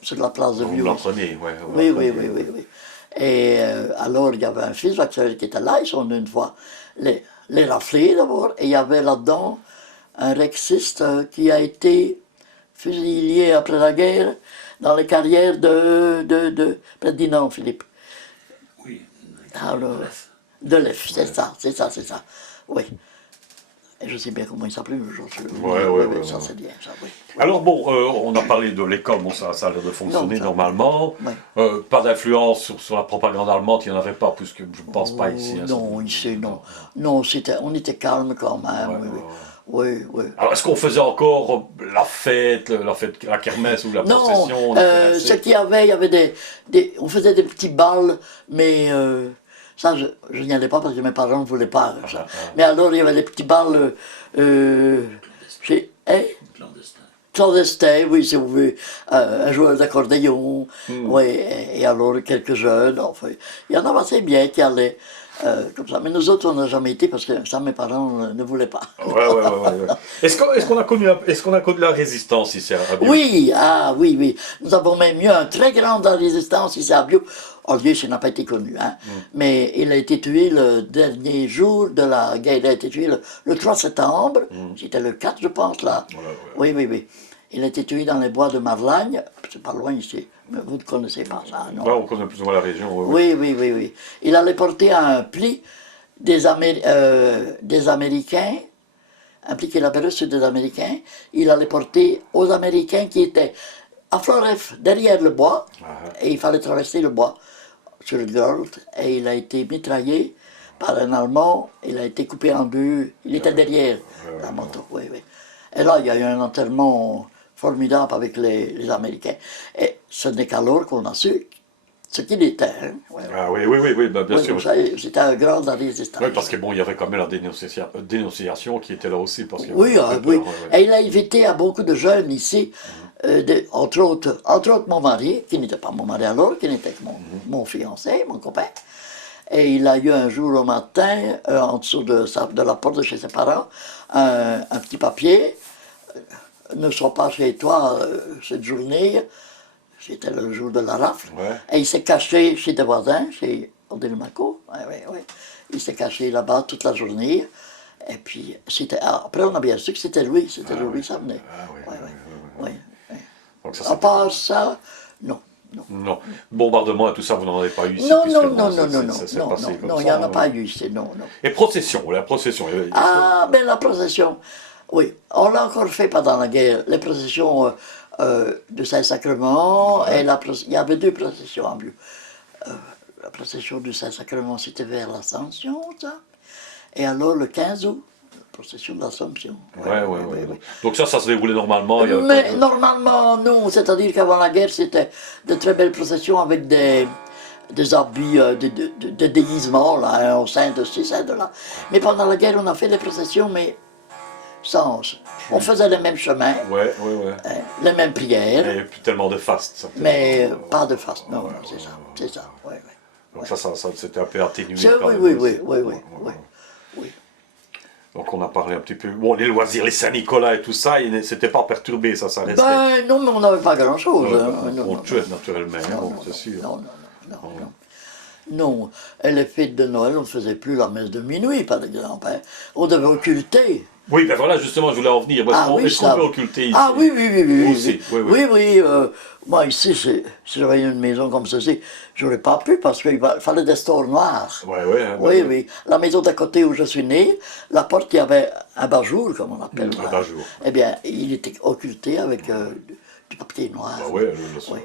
sur la place de Vous Vieux. l'apprenez, ouais. Oui, oui, oui, oui, oui. Et alors, il y avait un fils Vaxelaire qui était là, ils sont une fois les raflés d'abord, et il y avait là-dedans un rexiste qui a été fusillé après la guerre dans les carrières près de Dinan, Philippe. Oui. Alors, de l'EF, c'est ça, c'est ça, c'est ça. Oui. Et je sais bien comment il s'appelait, mais j'en suis. Ouais, ça c'est bien, ça, oui. Alors bon, on a parlé de l'école, bon, ça a l'air de fonctionner normalement. Ouais. Pas d'influence sur la propagande allemande, il n'y en avait pas, puisque je ne pense pas ici. Hein, Non, ici, non. Non, on était calme quand même, oui, oui. Oui, oui. Alors est-ce qu'on faisait encore la fête, la kermesse ou la procession? Non, ce qu'il y avait on faisait des petits bals, mais ça, je n'y allais pas parce que mes parents ne voulaient pas. Ça. Mais alors, il y avait des petits bals chez... Clandestin. Clandestin, oui, si vous voulez, un joueur d'accordéon, oui, et alors quelques jeunes, enfin, il y en avait assez bien qui allaient comme ça. Mais nous autres, on n'a jamais été parce que ça, mes parents ne voulaient pas. Ouais. Est-ce qu'on a connu la résistance ici à Biou? Oui, oui, oui. Nous avons même eu une très grande résistance ici à Biou. Olivier, ça n'a pas été connu, hein. Mais il a été tué le dernier jour de la guerre. Il a été tué le 3 septembre. C'était le 4, je pense, là. Oui, oui, oui. Il a été tué dans les bois de Marlagne. C'est pas loin ici. Mais vous ne connaissez pas ça, non? Ouais, on connaît plus ou moins la région. Oui. Il allait porter un pli des Américains, un pli qu'il avait reçu des Américains. Il allait porter aux Américains qui étaient à Floref, derrière le bois. Et il fallait traverser le bois sur le Gold. Et il a été mitraillé par un Allemand. Il a été coupé en deux. Il était derrière la moto, oui. Et là, il y a eu un enterrement formidable avec les Américains. Et ce n'est qu'alors qu'on a su ce qu'il était. Hein. Ah oui, bah, bien sûr. C'était un grand résistance. Oui, parce que bon, il y avait quand même la dénonciation qui était là aussi. Parce que, oui. Et il a invité à beaucoup de jeunes ici, entre autres mon mari, qui n'était pas mon mari alors, qui n'était que mon fiancé, mon copain. Et il a eu un jour au matin, en dessous de la porte de chez ses parents, un petit papier. Ne sois pas chez toi cette journée. C'était le jour de la rafle. Et il s'est caché chez des voisins, chez Odile-Maco. Oui. Il s'est caché là-bas toute la journée. Et puis, après, on a bien su que c'était lui. Ça venait. Oui. Donc À part ça, non. Non. Bombardement et tout ça, vous n'en avez pas eu ici? Non, il n'y en a pas eu ici, non. Et procession, la procession. Ben la procession, oui. On l'a encore fait pendant la guerre. Les processions de Saint-Sacrement, et il y avait deux processions en Biou. La procession du Saint-Sacrement, c'était vers l'Ascension, ça. Et alors, le 15 août, la procession de l'Assomption. Oui. Donc ça se déroulait normalement? Mais normalement, non. C'est-à-dire qu'avant la guerre, c'était de très belles processions avec des habits, de déguisements, là, hein, au sein de ci, sein de là. Mais pendant la guerre, on a fait des processions, mais sans... On faisait les mêmes chemins, les mêmes prières. Et plus tellement de faste. Mais pas de faste, non, c'est ça. Donc ça c'était un peu atténué. Oui. Donc on a parlé un petit peu... Bon, les loisirs, les Saint-Nicolas et tout ça, c'était pas perturbé, ça restait... Ben non, mais on n'avait pas grand-chose. On tuait naturellement, c'est sûr. Non, et les fêtes de Noël, on ne faisait plus la messe de minuit, par exemple. Hein. On devait occulter. Oui, ben voilà, justement, je voulais en venir. Est-ce qu'on peut occulter ici? Ah oui. Aussi, oui. Moi, ici, si j'avais une maison comme ceci, je n'aurais pas pu parce qu'il fallait des stores noirs. Oui. La maison d'à côté où je suis né, la porte, il y avait un bajour, comme on appelle. Un bajour. Eh bien, il était occulté avec du papier noir.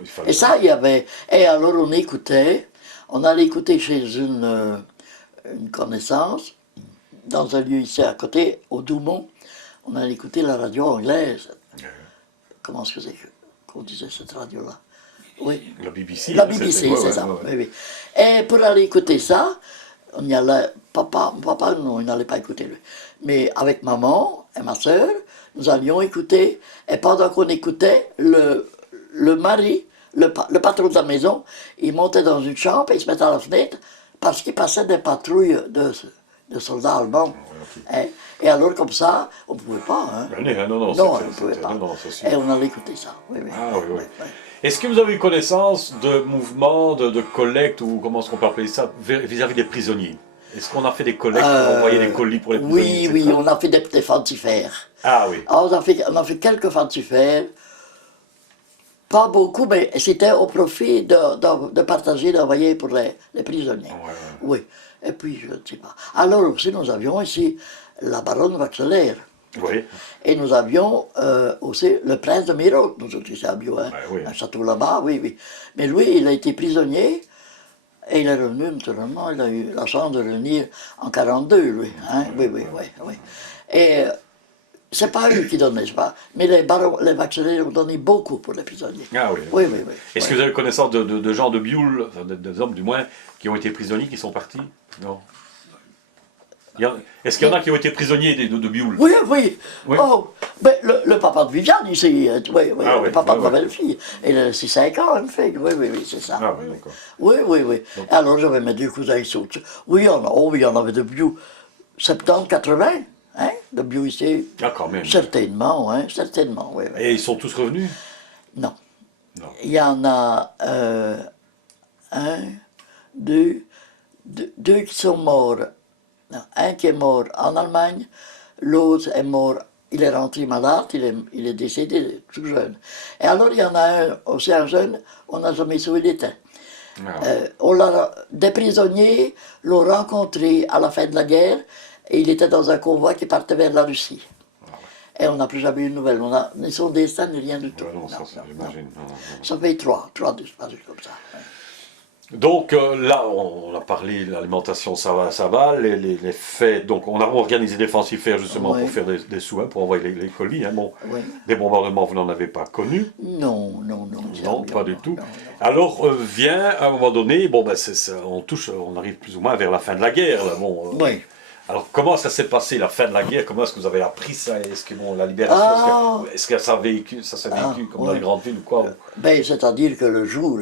Il fallait... Et ça, il y avait... Et alors, on allait écouter chez une connaissance, dans un lieu ici à côté, au Doumont, on allait écouter la radio anglaise. Comment est-ce que c'est qu'on disait cette radio-là? Oui. La BBC. La hein, BBC, c'était- ouais, c'est ouais, ça. ouais, ouais. Oui, oui. Et pour aller écouter ça, on y allait. Papa, non, il n'allait pas écouter lui. Mais avec maman et ma soeur, nous allions écouter. Et pendant qu'on écoutait, le mari, le patron de la maison, il montait dans une chambre et il se mettait à la fenêtre parce qu'il passait des patrouilles de soldats allemands. Hein. Et alors, comme ça, on ne pouvait pas. Hein. Ben, non, non, Non, on c'était- ne pouvait c'était- pas. non, c'est sûr. Et on allait écouter ça. Oui, oui. Ah oui, oui. oui. Est-ce que vous avez eu connaissance de mouvements, de collectes, ou comment est-ce qu'on peut appeler ça, vis-à-vis des prisonniers? Est-ce qu'on a fait des collectes pour envoyer des colis pour les prisonniers, Oui, etc.? oui, on a fait des fantifères. Ah oui. Ah, on a fait quelques fantifères. Pas beaucoup, mais c'était au profit de partager, d'envoyer pour les prisonniers. Ouais, ouais. Oui. Et puis, je ne sais pas. Alors aussi, nous avions ici la baronne Waxelaire. Oui. Et nous avions aussi le prince de Miraut, nous autres ici à Bio, hein, oui. un château là-bas, oui, oui. Mais lui, il a été prisonnier et il est revenu naturellement, il a eu la chance de revenir en 1942, lui. Hein, oui, oui, oui, oui. Et c'est pas eux qui donnaient, c'est pas, mais les barons, les Waxelaire ont donné beaucoup pour les prisonniers. Ah oui. Oui, oui, oui. Est-ce que oui. vous avez connaissance de gens de Bioul, enfin, des hommes du moins, qui ont été prisonniers, qui sont partis? Non. Est-ce qu'il y en a qui ont été prisonniers de Bioul? Oui, oui. Oui. Oh, ben, le papa de Viviane, ici, oui, oui, Ah le oui, papa oui, de ma oui. belle-fille. Il a 5 ans, une fille. Oui, oui, oui, c'est ça. Ah oui, d'accord. Oui, oui, oui. Alors j'avais mes deux cousins ici au-dessus. Oui, il y en avait de bio 70, 80, hein, de bio ici. Ah, quand même. Certainement, hein, certainement, oui, oui. Et ils sont tous revenus? Non. Non. Il y en a un, deux qui sont morts. Non, un qui est mort en Allemagne, l'autre est mort, il est rentré malade, il est décédé tout jeune. Et alors il y en a un, aussi un jeune, on n'a jamais su où il était. Ah, Des prisonniers l'ont rencontré à la fin de la guerre et il était dans un convoi qui partait vers la Russie. Et on n'a plus jamais eu de nouvelles. Ni son destin, ni rien du tout. ouais, non, ça, Non, j'imagine. non. Non, non, non. Ça fait trois disparus comme ça. Ouais. Donc là, on a parlé de l'alimentation, ça va, les fêtes, donc on a organisé des fanfifères justement Oui. pour faire des sous, hein, pour envoyer les colis. Hein. Bon, Oui. des bombardements, vous n'en avez pas connu? Non. Non, pas du tout. non. Alors vient à un moment donné, bon ben on arrive plus ou moins vers la fin de la guerre. Là, bon, Oui. Alors comment ça s'est passé la fin de la guerre? Comment est-ce que vous avez appris ça? Est-ce que bon, la libération, Ah. est-ce que ça s'est vécu comme dans oui. les grandes villes ou quoi? Ben, c'est-à-dire que le jour,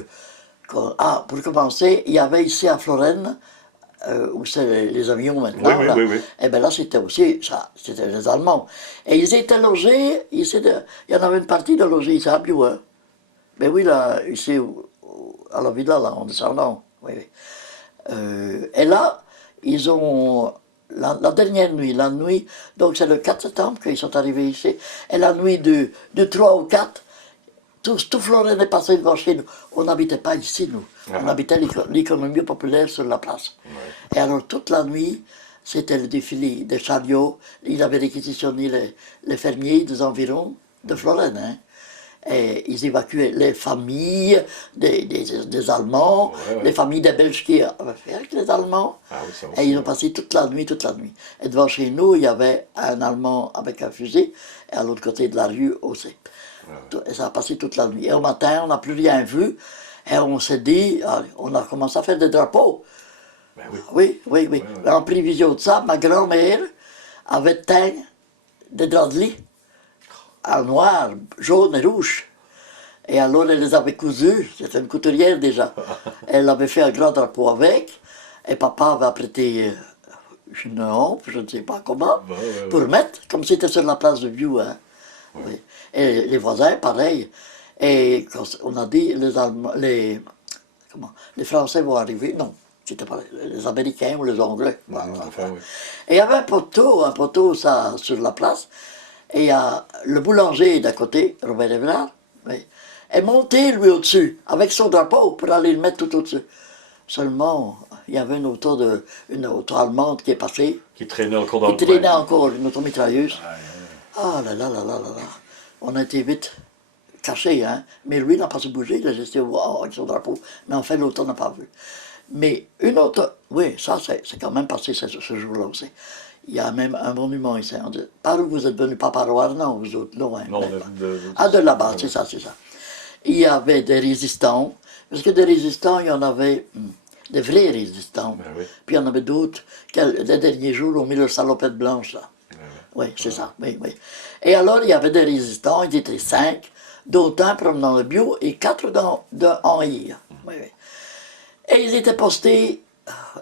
pour commencer, il y avait ici à Florène, où c'est les avions maintenant, Oui, là, oui. et bien là c'était aussi, ça, c'était les Allemands. Et ils étaient logés, il y en avait une partie de logés ici à Bio, hein. Ben oui, là, ici, à la villa, là, en descendant, oui. Et là, ils ont, la dernière nuit, donc c'est le 4 septembre qu'ils sont arrivés ici, et la nuit du 3 au 4, tout Florène est passé devant chez nous. On n'habitait pas ici, nous. On habitait l'économie populaire sur la place. Ouais. Et alors, toute la nuit, c'était le défilé des chariots. Ils avaient réquisitionné les fermiers des environs de Florène. Hein. Et ils évacuaient les familles des Allemands, les familles des Belges qui avaient fait avec les Allemands. Ah oui, ça aussi, et ils ont passé toute la nuit. Et devant chez nous, il y avait un Allemand avec un fusil, et à l'autre côté de la rue aussi. Et ça a passé toute la nuit. Et au matin, on n'a plus rien vu. Et on s'est dit, allez, on a commencé à faire des drapeaux. Ben oui. Oui. En prévision de ça, ma grand-mère avait teint des draps de lit en noir, jaune et rouge. Et alors, elle les avait cousus. C'était une couturière déjà. Elle avait fait un grand drapeau avec. Et papa avait apprêté une hampe, je ne sais pas comment, pour mettre, comme c'était sur la place de Vieux. Hein. Oui. Et les voisins, pareil. Et quand on a dit, les Français vont arriver, non, c'était pas les Américains ou les Anglais. Oui. Et il y avait un poteau ça, sur la place, et il y a le boulanger d'à côté, Robert Evrard, est monté lui au-dessus, avec son drapeau, pour aller le mettre tout au-dessus. Seulement, il y avait une auto allemande qui est passée. Qui traînait encore dans Qui traînait encore, une automitrailleuse. Ah là là. On a été vite cachés, hein. Mais lui n'a pas se bougé, il a resté avec son drapeau. Mais en fait, l'autre n'a pas vu. Mais une autre, oui, ça c'est quand même passé ce jour-là aussi. Il y a même un monument ici. On dit, par où vous êtes venu? Pas par Rouen, non, vous autres, loin. Non, de là-bas, c'est ça. il y avait des résistants, parce que des résistants, il y en avait des vrais résistants. Ben oui. Puis il y en avait d'autres, les derniers jours, ont mis leur salopette blanche, là. Oui, c'est ça, oui, oui. Et alors, il y avait des résistants, ils étaient 5, dont un promenant le bio et 4 en IR. Oui, oui. Et ils étaient postés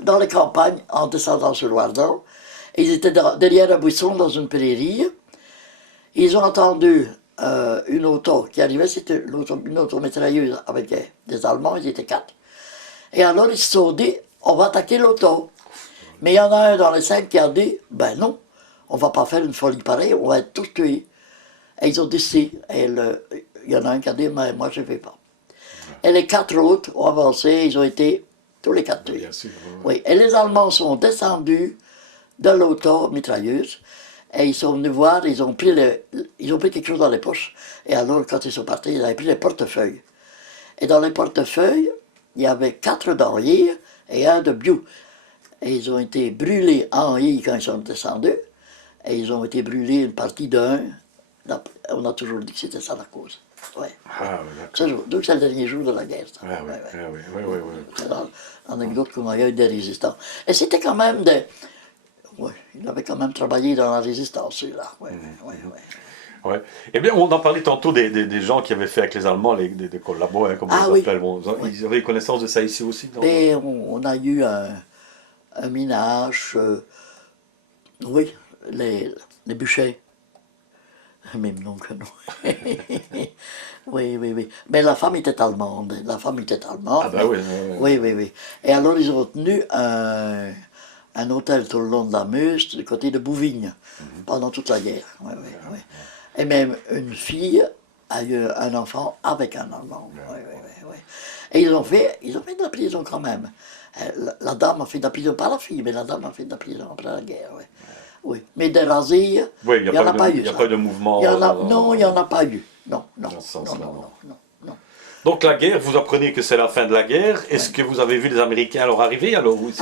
dans les campagnes en descendant sur l'Oirdon. Ils étaient derrière un buisson dans une prairie. Ils ont entendu une auto qui arrivait, c'était une automitrailleuse avec des Allemands, ils étaient 4. Et alors ils se sont dit, on va attaquer l'auto. Mais il y en a un dans les 5 qui a dit, ben non, on ne va pas faire une folie pareille, on va être tous tués. Et ils ont dit si. Et il y en a un qui a dit, mais moi je ne vais pas. Et les 4 autres ont avancé, ils ont été tous les 4 tués. Bien sûr, Oui. Et les Allemands sont descendus de l'auto mitrailleuse et ils sont venus voir, ils ont pris quelque chose dans les poches. Et alors, quand ils sont partis, ils avaient pris les portefeuilles. Et dans les portefeuilles, il y avait 4 d'Henri et 1 de Biou. Et ils ont été brûlés en Henri quand ils sont descendus. Et ils ont été brûlés une partie d'un. On a toujours dit que c'était ça la cause. Ouais. Ah, d'accord. Donc c'est le dernier jour de la guerre. Ça. Ah, oui, Ouais, ouais. ah, oui. C'est l'anecdote qu'on a eu des résistants. Et c'était quand même des... Oui, il avait quand même travaillé dans la résistance, celui-là. Oui, oui, oui. Ouais. Eh bien, on en parlait tantôt des gens qui avaient fait avec les Allemands, des collabos, hein, comme on les appelle. Bon, ils avaient connaissance de ça ici aussi Et on a eu un minage, oui, les bûchers. Même nom que non. Oui, oui, oui. Mais la femme était allemande. La femme était allemande. Ah, bah oui. Oui, oui, oui. Et alors, ils ont tenu un hôtel tout le long de la Meuse, du côté de Bouvignes, pendant toute la guerre. Oui, oui, oui. Et même une fille a eu un enfant avec un Allemand. Oui, oui, oui, oui. Et ils ont fait de la prison quand même. La dame a fait de la prison, pas la fille, mais la dame a fait de la prison après la guerre, oui. Oui, mais des razzies, oui, il n'y a, pas eu. Il n'y a pas de mouvement. Non, il n'y en a pas eu. Non, non, dans ce sens-là, non. Donc la guerre, vous apprenez que c'est la fin de la guerre. Est-ce que vous avez vu les Américains alors arriver alors oui,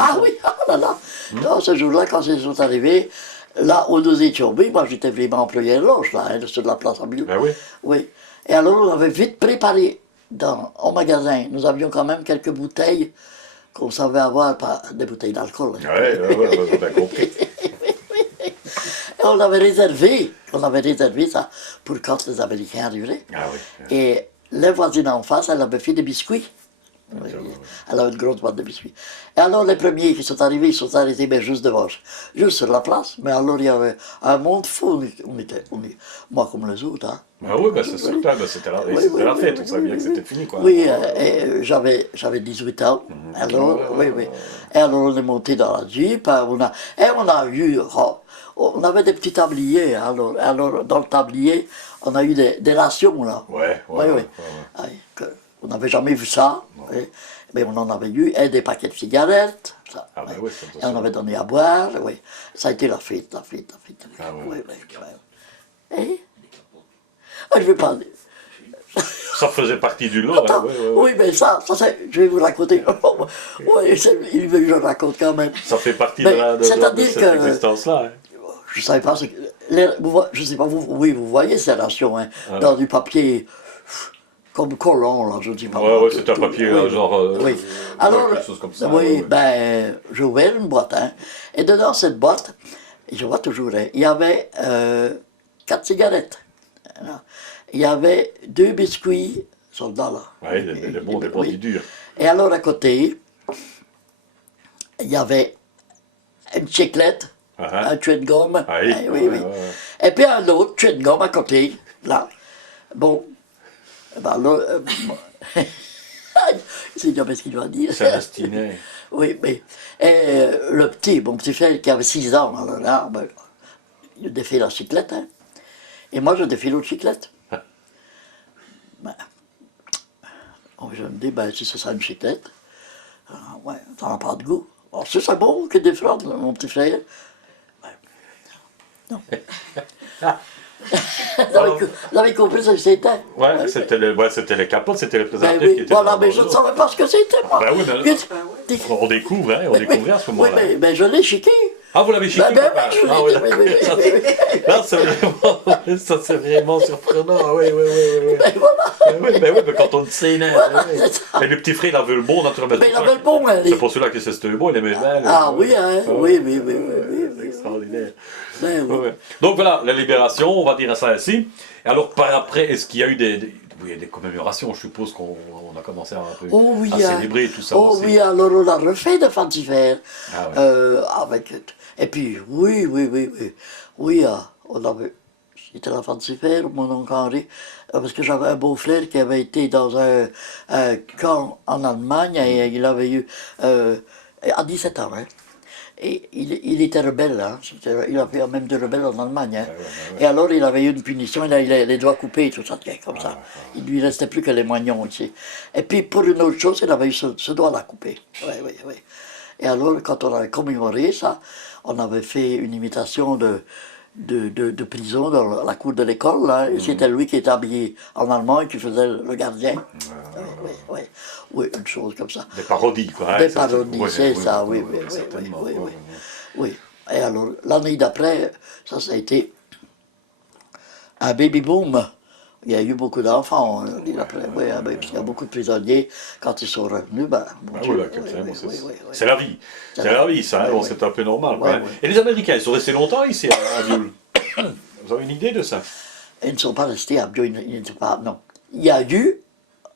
oh là là. Non, ce jour-là, quand ils sont arrivés, là où nous étions, oui, moi j'étais vraiment employé loge, là, sur la place à Biou. Ben oui. Oui. Et alors on avait vite préparé au magasin. Nous avions quand même quelques bouteilles qu'on savait avoir, pas des bouteilles d'alcool. Oui, j'ai bien compris. On avait réservé ça pour quand les Américains arriveraient. Ah oui. Et la voisine en face, elle avait fait des biscuits. Oui, elle avait une grosse boîte de biscuits. Et alors les premiers qui sont arrivés, ils sont arrêtés ben, juste devant, juste sur la place. Mais alors il y avait un monde fou. Moi comme les autres. Hein. Ah oui, ben c'est super, ben c'était la fête, on savait bien que c'était fini. Quoi. Oui, j'avais 18 ans. Alors, oui. Et alors on est monté dans la Jeep, on a eu... On avait des petits tabliers, alors dans le tablier, on a eu des rations, là. Oui. On n'avait jamais vu ça, mais on en avait eu, et des paquets de cigarettes, ça, et on avait donné à boire, oui. Ça a été la fête. Ah oui. Et je ne vais pas dire. Ça faisait partie du lot. Hein, oui, mais ça je vais vous raconter. Oui, il veut que je raconte quand même. Ça fait partie de cette existence-là. Hein. Je ne savais pas ce que... Je ne sais pas, vous voyez ces rations, hein, dans du papier comme collant, là, je ne dis pas. Oui, c'est un papier genre... oui. Alors, quelque chose comme ça. Oui, ben, j'ai ouvert une boîte, hein, et dedans cette boîte, et je vois toujours, hein, il y avait 4 cigarettes. Il y avait 2 biscuits soldats, là. Oui, des bons durs. Et alors, à côté, il y avait une chiclette, un chewing-gum. Oui. Et puis un autre chewing-gum à côté, là. Bon, ben là, c'est jamais ce qu'il doit dire. C'est destiné. Oui, mais mon petit frère qui avait 6 ans, alors là, ben, il défait la chiclette, hein. Et moi, je défais l'autre chiclette. Je me dis, ben, si c'est ça une chiclette, ouais, ça n'a pas de goût. Alors, c'est bon que défendre, mon petit frère. Non. Vous avez compris ce que c'était? Ouais, c'était les capotes, c'était les préservatifs qui étaient voilà, mais je ne savais pas ce que c'était, moi. On découvre, on découvrait à ce moment-là. Oui, mais je l'ai chiqué. Ah, vous l'avez chez qui, Ben, papa? oui, Ah, oui, oui, oui, oui, oui, oui. là, ça, c'est vraiment surprenant. Ah, oui, oui, oui, oui. Ben voilà. Oui, mais quand on le sait, là, Voilà, oui. c'est ça. Et le petit frère, il avait le bon, naturellement. Mais il avait le bon, elle. C'est pour cela que c'était le bon, il aimait bien. Ah oui, hein, Ah, oui, ouais, oui, oui, ouais, oui, oui, c'est oui. extraordinaire. Ben oui. Ouais. Donc voilà, la libération, on va dire ça ainsi. Et alors, par après, est-ce qu'il y a eu oui, des commémorations? Je suppose qu'on a commencé un peu Oh oui, à hein. célébrer tout ça Oh aussi. oui, alors on a refait de Fantifer. Ah ouais. Avec... Et puis, oui, oui, oui, oui. Oui, on avait... C'était la Fantifer, mon oncle Henri, parce que j'avais un beau-frère qui avait été dans un camp en Allemagne et il avait eu... à 17 ans, hein. Et il était rebelle, hein. Il avait fait même de rebelle en Allemagne. Hein. Ouais. Et alors il avait eu une punition, il a les doigts coupés, tout ça, comme ça. Il lui restait plus que les moignons ici. Et puis pour une autre chose, il avait eu ce doigt-là coupé. Oui, oui, oui. Et alors quand on avait commémoré ça, on avait fait une imitation de prison dans la cour de l'école. Là. Et c'était lui qui était habillé en allemand et qui faisait le gardien. Oui, oui, oui, une chose comme ça. Des parodies, quoi. Hein, Des parodies, c'est ça, oui, oui, oui, certainement. oui, oui, oui. Et alors, l'année d'après, ça a été un baby boom. Il y a eu beaucoup d'enfants l'année d'après. Oui, parce qu'il y a beaucoup de prisonniers. Quand ils sont revenus, ben, mon Dieu, Oui, c'est la vie. C'est la vie, ça. Bon, c'est un peu normal. Ouais, quoi. ouais. Et les Américains, ils sont restés longtemps ici, à Viol. Vous avez une idée de ça? Ils ne sont pas restés à Bio, ils n'étaient pas, non. Il y a eu,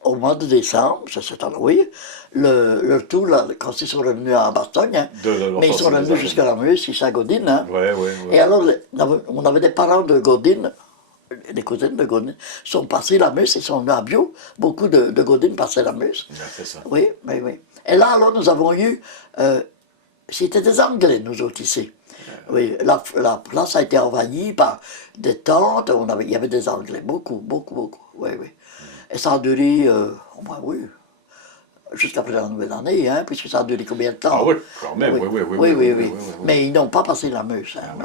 au mois de décembre, c'est cette année, oui, le retour, là, quand ils sont revenus à Bastogne, hein, mais ils sont revenus jusqu'à la Meuse, ici à Godine. Hein. Ouais. Et alors, on avait des parents de Godine, des cousines de Godine, sont passés la Meuse, ils sont venus à Bio, beaucoup de Godine passaient la Meuse. Ouais, c'est ça. Oui, oui, oui. Et là, alors, nous avons eu, c'était des Anglais, nous autres, ici. Oui, la place a été envahie par des tentes, il y avait des Anglais, beaucoup, oui, oui. Et ça a duré, au moins, oui, jusqu'après la nouvelle année, hein, puisque ça a duré combien de temps? Ah oui, quand même, oui. Mais ils n'ont pas passé la Meuse, hein,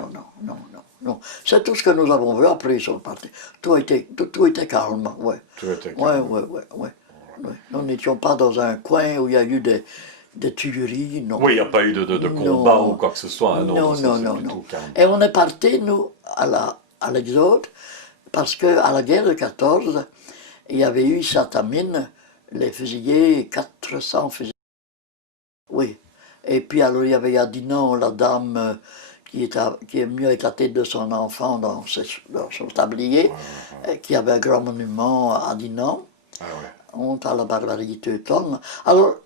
non. C'est tout ce que nous avons vu, après ils sont partis. Tout était calme, oui. Tout était calme. Oui. Nous n'étions pas dans un coin où il y a eu des tueries, non. Oui, il n'y a pas eu de combat ou quoi que ce soit. Hein, non. Calme. Et on est partis, nous, à l'Exode, parce qu'à la guerre de 14, il y avait eu Satamine, les fusillés, 400 fusillés. Oui. Et puis alors il y avait à Dinan la dame qui est venue avec la tête de son enfant dans son tablier, qui avait un grand monument à Dinan. Ah ouais. Honte à la barbarie teutonne. Alors,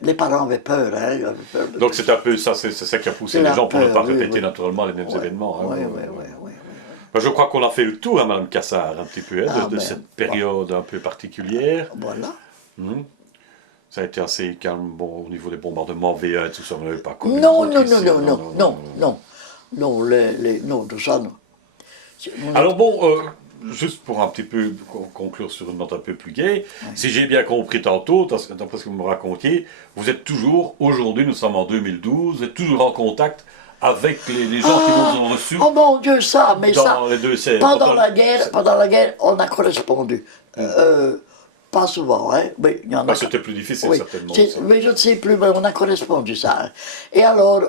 les parents avaient peur, hein, ils avaient peur de Donc c'est un peu ça, c'est ça qui a poussé C'est les la gens pour ne peur, pas oui, répéter oui. naturellement les mêmes événements. Hein, Oui. Ben, je crois qu'on a fait le tour, hein, Madame Cassard, un petit peu, hein, de Ben, cette période un peu particulière. Voilà. Ça a été assez calme, bon, au niveau des bombardements V1 et tout ça, on n'avait pas connu. Non, nous autres ici. Non, de ça, non. Alors bon, juste pour un petit peu conclure sur une note un peu plus gaie, si j'ai bien compris tantôt, d'après ce que vous me racontiez, vous êtes toujours, aujourd'hui nous sommes en 2012, vous êtes toujours en contact avec les gens qui vous ont reçus Oh mon Dieu, ça, mais dans ça, les deux scènes. pendant la guerre, on a correspondu. Pas souvent, hein, mais il y en a. C'était plus difficile, Oui, certainement. mais je ne sais plus, mais on a correspondu, ça. Hein. Et alors,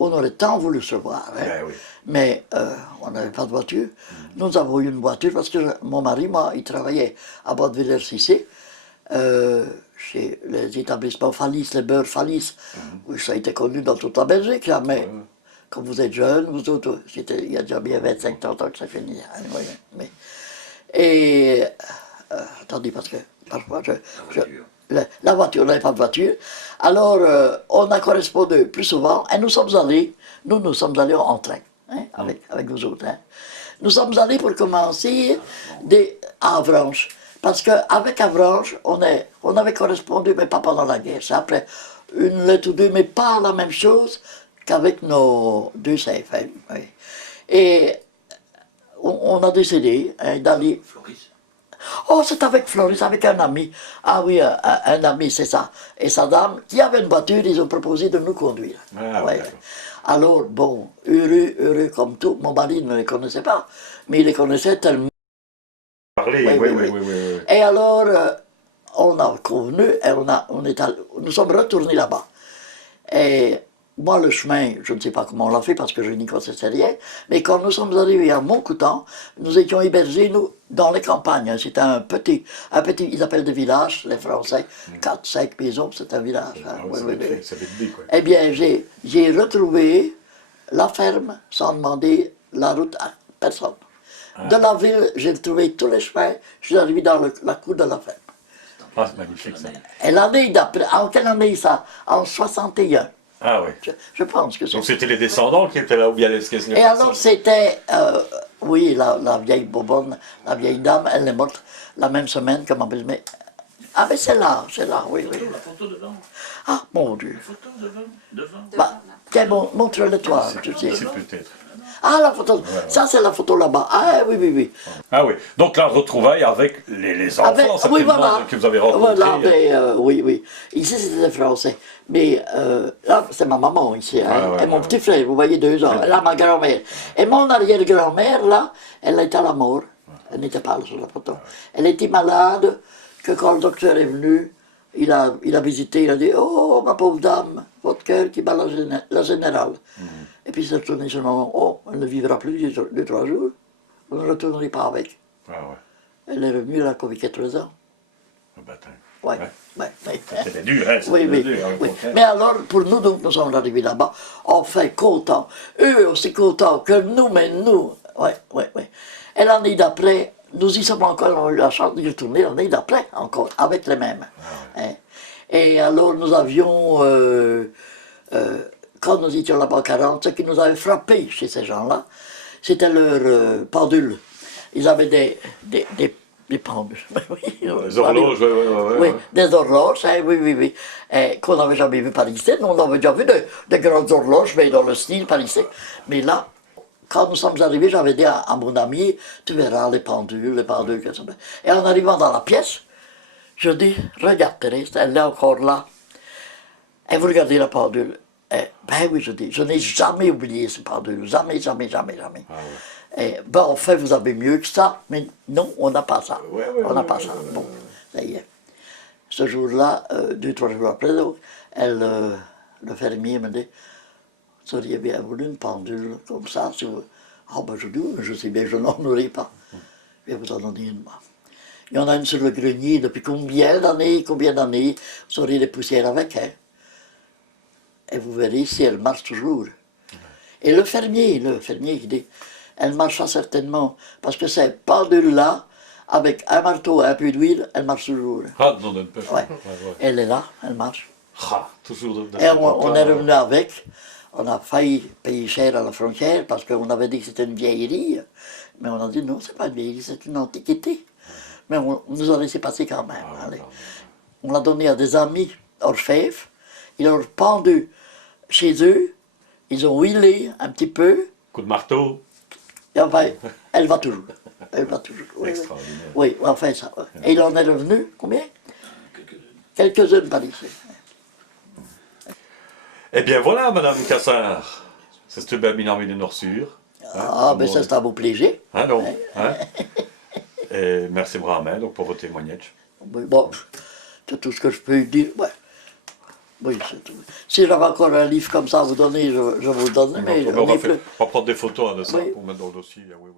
on aurait tant voulu se voir, hein, Ben oui. mais on n'avait pas de voiture. Nous avons eu une voiture parce que mon mari, moi, il travaillait à Bois-de-Villers-Cissé, chez les établissements Fallis, les beurres Fallis. Oui, ça a été connu dans toute la Belgique, là, mais comme vous êtes jeunes, vous autres, il y a déjà bien 25-30 ans que ça finit. Hein, oui, mais, et, attendez, parce que parfois, la voiture, on n'avait pas de voiture. Alors, on a correspondu plus souvent, et nous sommes allés en train, hein, avec vous autres. Hein. Nous sommes allés pour commencer à Avranches. Parce qu'avec Avranches, on avait correspondu, mais pas pendant la guerre. C'est après une lettre ou deux, mais pas la même chose qu'avec nos deux CFM. Oui. Et on a décidé hein, d'aller... Floris. Oh, c'est avec Floris, avec un ami. Ah oui, un ami, c'est ça. Et sa dame, qui avait une voiture, ils ont proposé de nous conduire. Ah, ouais. ouais. Alors, bon, heureux comme tout. Mon mari ne les connaissait pas, mais il les connaissait tellement. Parler, oui. Et alors, on a convenu et nous sommes retournés là-bas. Et moi, le chemin, je ne sais pas comment on l'a fait parce que je n'y connaissais rien, mais quand nous sommes arrivés à Montcoutan, nous étions hébergés, nous, dans les campagnes. C'était un petit, ils appellent des villages, les Français, 4, 5 maisons, c'est un village. Hein. Ah ouais, ça va être dit, quoi. Eh bien, j'ai retrouvé la ferme sans demander la route à personne. De la ville, j'ai trouvé tous les chemins, je suis arrivé dans la cour de la ferme. Ah, c'est magnifique, ça. Et l'année d'après, en quelle année ça? En 61. Ah oui. Je pense que c'est. Donc c'était les descendants qui étaient là où il y avait ce Et alors c'était, oui, la vieille bobonne, la vieille dame, elle est morte la même semaine que ma belle-mère. Ah mais c'est là, oui, oui. La photo devant. Ah mon Dieu. La photo devant. Bah, tiens, bon, montre-le toi, tu sais. Ici peut-être. Ah la photo, ça c'est la photo là-bas. Ah oui, oui, oui. Ah oui. Donc la retrouvaille avec les enfants, certainement, oui, voilà. que vous avez rencontrés. Voilà, mais, oui, oui. Ici c'était des Français. Mais là, c'est ma maman ici. Hein, et mon petit frère, vous voyez, 2 ans. Là, ma grand-mère. Et mon arrière-grand-mère, là, elle était à la mort. Elle n'était pas là sur la photo. Elle était malade, que quand le docteur est venu, il a visité, il a dit « Oh, ma pauvre dame, votre cœur qui bat la générale. Et puis il s'est retourné sur maman. « Oh, elle ne vivra plus 2-3 jours. Vous ne retournerez pas avec. » Ah ouais. Elle est revenue, elle a connu 4 ans. Le baptême. Ouais. C'était dur, hein? Oui, oui, dur, hein, oui. Mais alors, pour nous, donc, nous sommes arrivés là-bas, enfin contents. Eux aussi contents que nous, mais nous. Oui, oui, oui. Et l'année d'après, nous y sommes encore, on a eu la chance d'y retourner l'année d'après, encore, avec les mêmes. Hein. Et alors, nous avions, quand nous étions là-bas en 40, ce qui nous avait frappé chez ces gens-là, c'était leur pendule. Ils avaient des pendules. Les horloges, oui. Des horloges, hein, oui. Qu'on n'avait jamais vu par ici. Nous, on avait déjà vu de grandes horloges, mais dans le style par ici. Mais là, quand nous sommes arrivés, j'avais dit à mon ami, tu verras les pendules, que ça. Et en arrivant dans la pièce, je dis, regarde Thérèse, elle est encore là. Et vous regardez la pendule. Ben oui, je dis, je n'ai jamais oublié ce pendule, jamais. Ah ouais. Et ben en fait, vous avez mieux que ça, mais non, on n'a pas ça. On n'a pas ça. Bon, ça y est. Ce jour-là, 2-3 jours après, donc, le fermier me dit, vous auriez bien voulu une pendule comme ça. Si vous... Ah ben je dis, je sais bien, je n'en aurai pas. Je vais vous en donner une, moi. Il y en a une sur le grenier depuis combien d'années, vous aurez des poussières avec, hein. Et vous verrez si elle marche toujours. Et le fermier qui dit, elle marchera certainement, parce que cette pendule-là, avec un marteau et un peu d'huile, elle marche toujours. Ah, non, elle peut. Ouais. Elle est là, elle marche. Ah, toujours de Et on est revenu avec, on a failli payer cher à la frontière, parce qu'on avait dit que c'était une vieillerie, mais on a dit non, c'est pas une vieillerie, c'est une antiquité. Mais on nous a laissé passer quand même. Allez. On l'a donné à des amis orfèvres, ils l'ont pendu chez eux, ils ont huilé un petit peu. Coup de marteau. Et enfin, elle va toujours. Oui, extraordinaire. Oui, enfin ça. Et il en est revenu, combien? Quelques-unes par ici. Eh bien voilà, Madame Cassard. C'est bien bien envie de nous reçure. Ah, ben ça c'est un beau plaisir. Ah non. Hein? Et merci vraiment donc, pour vos témoignages. Bon, c'est tout ce que je peux dire. Ouais. Oui, c'est tout. Si j'avais encore un livre comme ça à vous donner, je vous le donne, mais on va prendre des photos de ça pour mettre dans le dossier. Oui.